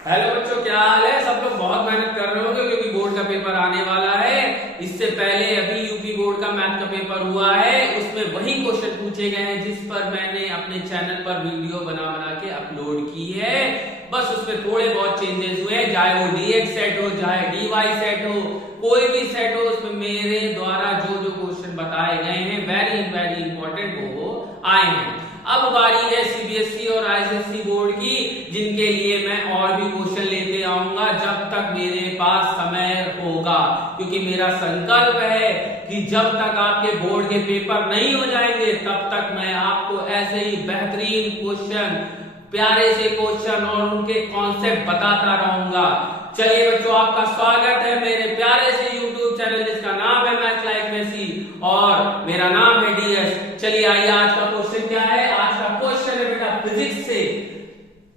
Hello बच्चों, क्या हाल है। सब लोग बहुत मेहनत कर रहे होंगे क्योंकि बोर्ड का पेपर आने वाला है। इससे पहले अभी यूपी बोर्ड का मैथ का पेपर हुआ है, उसमें वही क्वेश्चन पूछे गए हैं जिस पर मैंने अपने चैनल पर वीडियो बना बना के अपलोड की है। बस उसमें थोड़े बहुत चेंजेस हुए हैं, चाहे वो डीएक्स सेट हो चाहे डीवाई सेट हो, कोई भी सेट हो, उसमें मेरे द्वारा जो जो क्वेश्चन बताए गए हैं वेरी वेरी इंपॉर्टेंट वो आए हैं। अब बारी है सीबीएसई और आईसीएसई बोर्ड की, जिनके लिए मैं और भी क्वेश्चन लेते आऊंगा जब तक मेरे पास समय होगा, क्योंकि मेरा संकल्प है कि जब तक आपके बोर्ड के पेपर नहीं हो जाएंगे तब तक मैं आपको ऐसे ही बेहतरीन क्वेश्चन, प्यारे से क्वेश्चन और उनके कॉन्सेप्ट बताता रहूंगा। चलिए बच्चों, आपका स्वागत है मेरे प्यारे से यूट्यूब चैनल जिसका नाम है मैथ्स लाइक मेसी और मेरा नाम है डीएस। चलिए आइए, आज का क्वेश्चन क्या है। आज का क्वेश्चन है बेटा फिजिक्स से,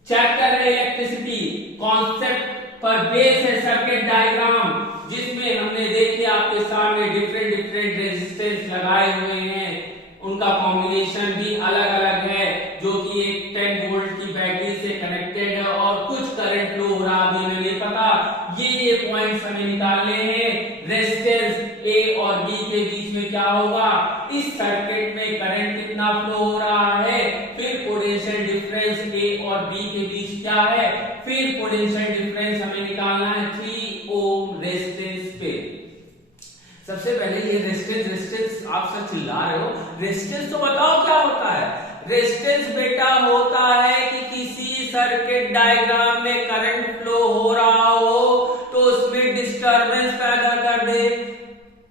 चैप्टर है इलेक्ट्रिसिटी, कॉन्सेप्ट पर बेस है सर्किट डायग्राम, जिसमें हमने देखिए आपके सामने डिफरेंट डिफरेंट रेजिस्टेंस लगाए हुए हैं, उनका कॉम्बिनेशन भी अलग अलग है, जो कि एक 10 वोल्ट की बैटरी से कनेक्टेड है और कुछ करंट फ्लो हो रहा अभी नहीं पता। ये पॉइंट्स हमें निकालने हैं। रेजिस्टेंस ए और बी के बीच में क्या होगा, इस सर्किट में करंट कितना फ्लो हो रहा है, फिर पोटेंशियल डिफरेंस ए और बी के बीच क्या है, फिर पोटेंशियल डिफरेंस हमें निकालना है 3 ओम रेजिस्टेंस पे। सबसे पहले ये रेजिस्टेंस आप सब चिल्ला रहे हो, रेजिस्टेंस तो बताओ क्या होता है। रेजिस्टेंस बेटा होता है कि किसी सर्किट डायग्राम में करंट फ्लो हो रहा हो तो उसमें डिस्टरबेंस पैदा कर दे।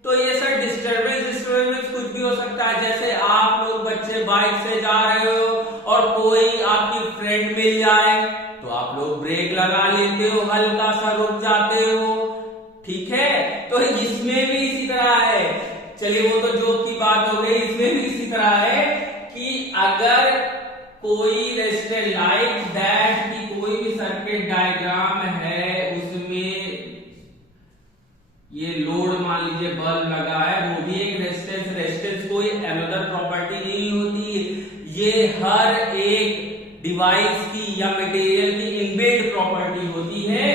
तो ये सर डिस्टरबेंस कुछ भी हो सकता है, जैसे आप लोग बच्चे बाइक से जा रहे हो और कोई आपकी फ्रेंड मिल जाए तो आप लोग ब्रेक लगा लेते हो, हल्का सा रुक जाते हो, ठीक है। तो इसमें भी इसी तरह है। चलिए वो तो जोक की बात हो गई, इसमें भी इसी तरह है कि अगर कोई रेजिस्टेंस लाइक दैट की कोई भी सर्किट डायग्राम है, उसमें ये लोड मान लीजिए बल्ब लगा है, वो भी एक रेजिस्टेंस। रेजिस्टेंस कोई अनदर प्रॉपर्टी नहीं होती, ये हर एक डिवाइस की या मटेरियल की इनबिल्ट प्रॉपर्टी होती है।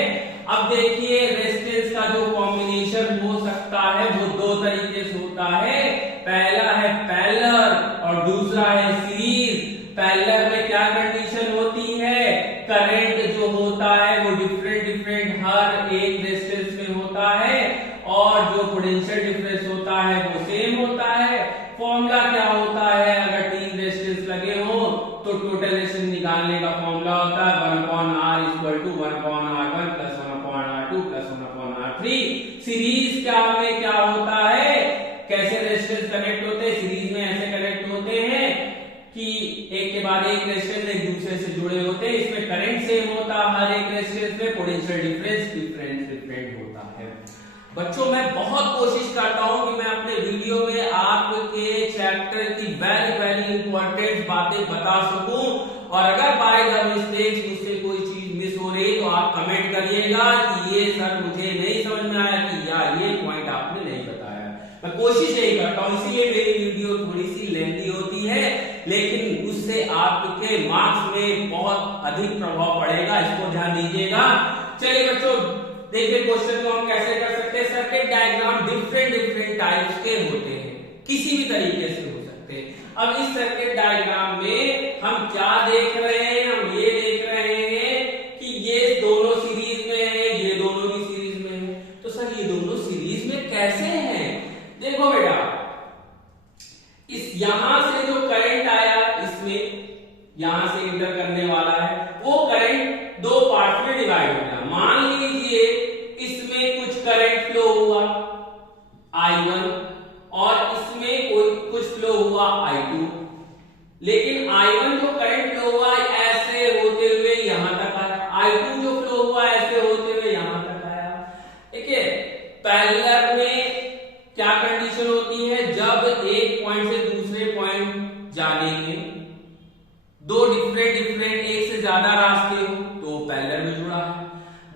अब देखिए रेजिस्टेंस का जो कॉम्बिनेशन हो सकता है वो दो तरीके से होता है। पहला है पैरेलल और दूसरा है सीरीज। पैरेलल में क्या कंडीशन होती है, करंट जो होता है वो डिफरेंट हर एक रेजिस्टेंस में होता है और जो पोटेंशियल डिफरेंस होता है वो सेम होता है। फॉर्मूला क्या होता है, अगर 3 रेजिस्टेंस लगे हो तो टोटल रेजिस्टेंस निकालने का फॉर्मूला होता है 1/R = 1/R1 + 1/R2 + 1/R3। Series में क्या होता है, कैसे रेजिस्टेंस कनेक्ट होते हैं, सीरीज में ऐसे कनेक्ट होते हैं कि एक के बाद एक रेजिस्टेंस एक दूसरे से जुड़े होते हैं, इसमें करंट सेम होता है, हर एक रेजिस्टेंस में पोटेंशियल डिफरेंस डिफरेंट होता है। बच्चों मैं बहुत कोशिश करता हूं कि मैं अपने वीडियो में आपके चैप्टर की वेरी वेरी इंपॉर्टेंट बातें बता सकूं, और अगर बाय द मिस्टेक मुझसे कोई चीज मिस हो रही तो आप कमेंट करिएगा कि ये सर मुझे नहीं समझ में आया कि या ये पॉइंट आपने नहीं बताया। मैं कोशिश यही करता हूं, इसलिए मेरी वीडियो थोड़ी सी लेंथी होती है, लेकिन उससे आपके मार्क्स में बहुत अधिक प्रभाव पड़ेगा, इसको ध्यान दीजिएगा। चलिए बच्चों देखिए क्वेश्चन को हम कैसे कर सकते हैं। सर्किट डायग्राम डिफरेंट टाइप्स के होते हैं, किसी भी तरीके से हो सकते हैं। अब इस सर्किट डायग्राम में हम क्या देख रहे हैं, हम ये देख रहे हैं कि ये दोनों सीरीज में है, ये दोनों भी सीरीज में है। तो सर ये दोनों सीरीज में कैसे हैं, देखो बेटा, इस यहां से जो करंट आया, इसमें यहां से इंटर करने वाला है, वो करंट दो पार्ट में डिवाइड हो गया। मान लीजिए इसमें कुछ करंट फ्लो हुआ I1 और इसमें कुछ फ्लो हुआ I2, लेकिन I1 जो करंट फ्लो हुआ ऐसे होते हुए यहां तक आया, I2 जो फ्लो हुआ ऐसे होते हुए यहां तक आया। देखिए पैरेलल में क्या कंडीशन होती है, जब एक पॉइंट से दूसरे पॉइंट जाने में दो डिफरेंट एक से ज्यादा रास्ते हो तो पैरेलल में जुड़ा है,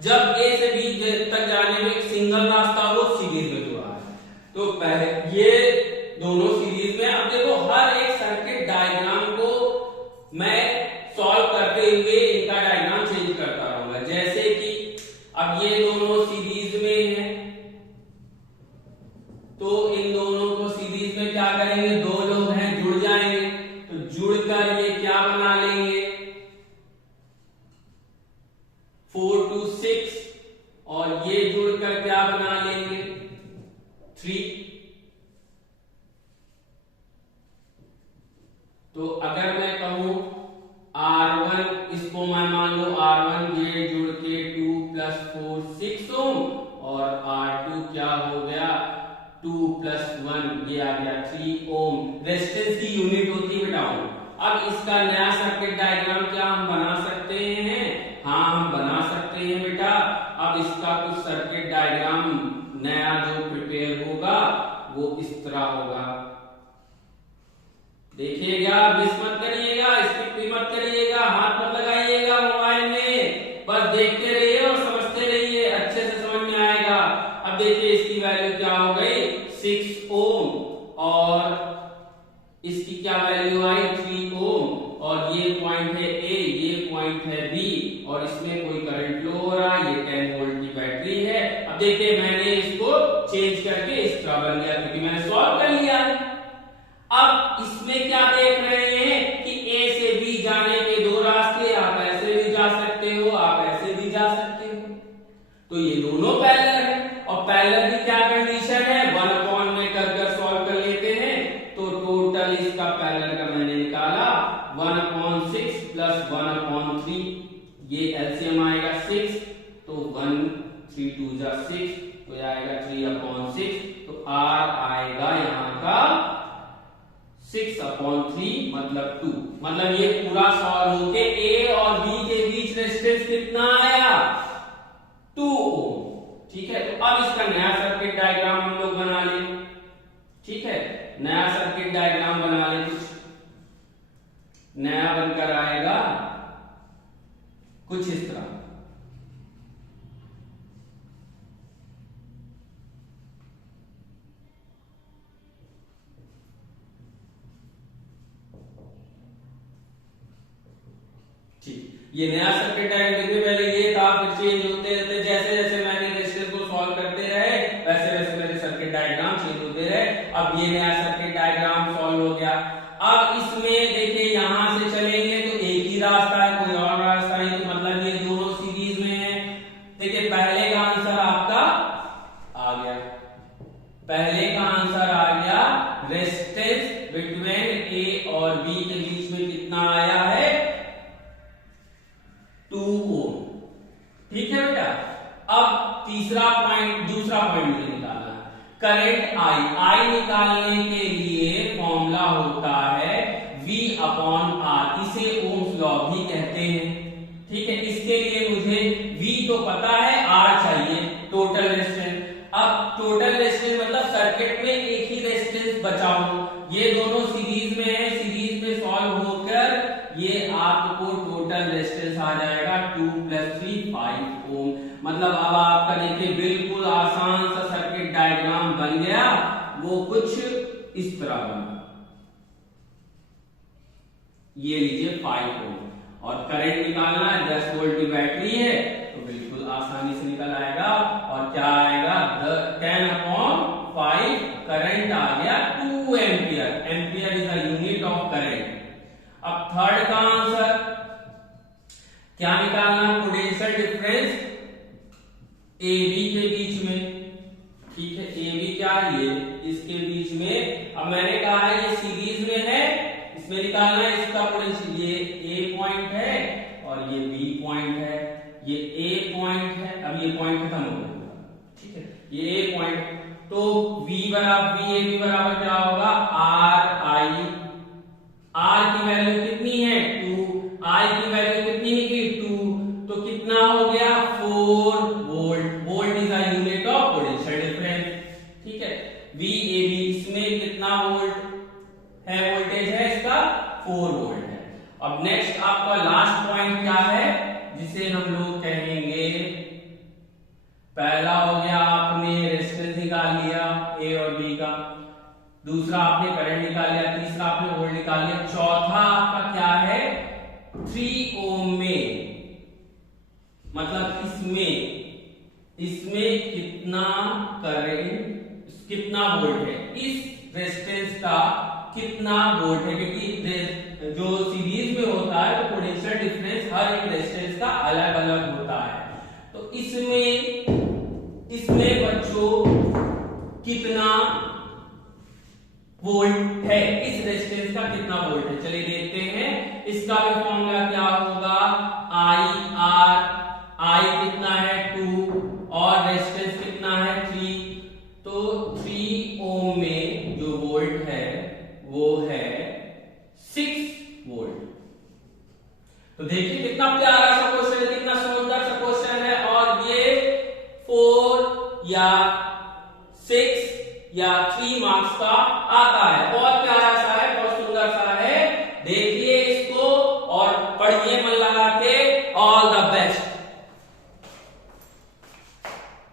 जब ए से बी तक जाने में एक सिंगल रास्ता हो सीरीज में जुड़ा है। तो पहले ये दोनों सीरीज में। अब देखो हर एक सर्किट डायग्राम को लो R1 गेट जुड़ के 2 + 4 6 ओम और R2 क्या हो गया 2 + 1 ये आ गया 3 ओम। रेजिस्टेंस की यूनिट होती है बेटा ओम। अब इसका नया सर्किट डायग्राम क्या हम बना सकते हैं? हाँ हम बना सकते हैं बेटा। अब इसका कुछ सर्किट डायग्राम नया जो प्रिपेयर होगा वो इस तरह होगा। देखिएगा, मिस मत करिएगा, स्किप भी मत करिएगा, हाथ मत लगाइएगा मोबाइल में, बस देखते रहिए और समझते रहिए, अच्छे से समझ में आएगा। अब देखिए इसकी वैल्यू क्या हो गई 6 ओम और इसकी क्या वैल्यू आई 3 ओम और ये पॉइंट है ए, ये पॉइंट है बी और इसमें कोई करंट फ्लो हो रहा है, ये 10 वोल्ट की बैटरी है। अब देखिए मैंने इसको चेंज करके इस तरह बन गया क्योंकि मैंने सॉल्व कर लिया है। अब इसमें क्या देख रहे हैं कि ए से बी जाने के दो रास्ते, आप ऐसे भी जा सकते हो, आप ऐसे भी जा सकते हो, तो ये दोनों पैरेलल है। और पैरेलल की क्या कंडीशन है 1/, में कर सॉल्व कर लेते हैं तो टोटल इसका पैरेलल का मैंने निकाला 1/6 + 1/3, ये एलसीएम आएगा 6 तो 1 3 2 6 तो आएगा 3/6 तो R आएगा यहाँ का 6/3 मतलब 2। मतलब ये पूरा सॉल्व होके A और B के बीच रेजिस्टेंस कितना आया 2 ओम। ठीक है, तो अब इसका नया सर्किट डायग्राम हम लोग बना लें। ठीक है, नया सर्किट डायग्राम बना लें, कुछ नया बनकर आएगा कुछ इस तरह। ये नया सर्किट डायग्राम देखिए, पहले ये था फिर चेंज होते रहते, जैसे जैसे मैंने रेजिस्टेंस को सॉल्व करते रहे वैसे वैसे मेरे सर्किट डायग्राम चेंज होते रहे। अब ये नया सर्किट डायग्राम सॉल्व हो गया। अब इसमें देखिए यहां से चलेंगे तो एक ही रास्ता है, कोई और रास्ता नहीं, तो मतलब ये दोनों सीरीज में है। देखिए पहले का आंसर आपका आ गया, पहले का आंसर आ गया रेजिस्टेंस बिटवीन ए और बी के बीच में कितना आया है 2 ओम। ठीक है बेटा, अब तीसरा पॉइंट, दूसरा पॉइंट मुझे निकालना है करंट I निकालने के लिए फॉर्मूला होता है V/R, इसे ओम्स लॉ भी कहते हैं। ठीक है, इसके लिए मुझे V तो पता है, R चाहिए टोटल रेजिस्टेंस। अब टोटल रेजिस्टेंस मतलब सर्किट में एक ही रेजिस्टेंस बचा हो, ये दोनों सीरीज में है, सीरीज में सॉल्व होकर ये आपको टोटल रेजिस्टेंस आ जाएगा 2 + 3 5 ओम। मतलब अब आपका देखिए बिल्कुल आसान सा सर्किट डायग्राम बन गया, वो कुछ इस तरह बना। ये लीजिए 5 ओम और करंट निकालना है, 10 वोल्ट की बैटरी है तो बिल्कुल आसानी से निकल आएगा। और क्या आएगा 10/5 करंट आ गया 2 ampere. Ampere is the unit of current. अब थर्ड का आंसर क्या निकालना, पोटेंशियल डिफरेंस ए बी के बीच में। ठीक है, ए बी क्या है ये, इसके बीच में। अब मैंने कहा है ये सीरीज में है, इसमें निकालना है इसका पोटेंशियल। ये ए पॉइंट है और ये बी पॉइंट है, ये ए पॉइंट है। अब ये पॉइंट खत्म हो गया। ठीक है, ये ए पॉइंट, तो V बराबर क्या होगा R की वैल्यू कितनी है 2, I की वैल्यू कितनी निकली 2, तो कितना हो गया 4 volt. Volt is the unit of potential difference. ठीक है, VAB इसमें कितना वोल्ट है, वोल्टेज है इसका 4 वोल्ट है। अब नेक्स्ट आपका लास्ट पॉइंट क्या है जिसे हम लोग कहेंगे, पहला हो गया आपने रेजिस्टेंस निकाल लिया ए और बी का, दूसरा आपने करंट निकाल लिया, तीसरा आपने वोल्ट निकाल लिया, चौथा आपका क्या है 3 ओम में, मतलब इसमें कितना करंट, कितना वोल्ट है, इस रेजिस्टेंस का कितना वोल्ट है, क्योंकि जो सीरीज में होता है तो पोटेंशियल डिफरेंस हर एक रेजिस्टेंस का अलग अलग होता है। तो इसमें बच्चों कितना वोल्ट है, इस रेजिस्टेंस का कितना वोल्ट है, चलिए देखते हैं। इसका भी फॉर्मूला क्या होगा, I या 6 या 3 मार्क्स का आता है। और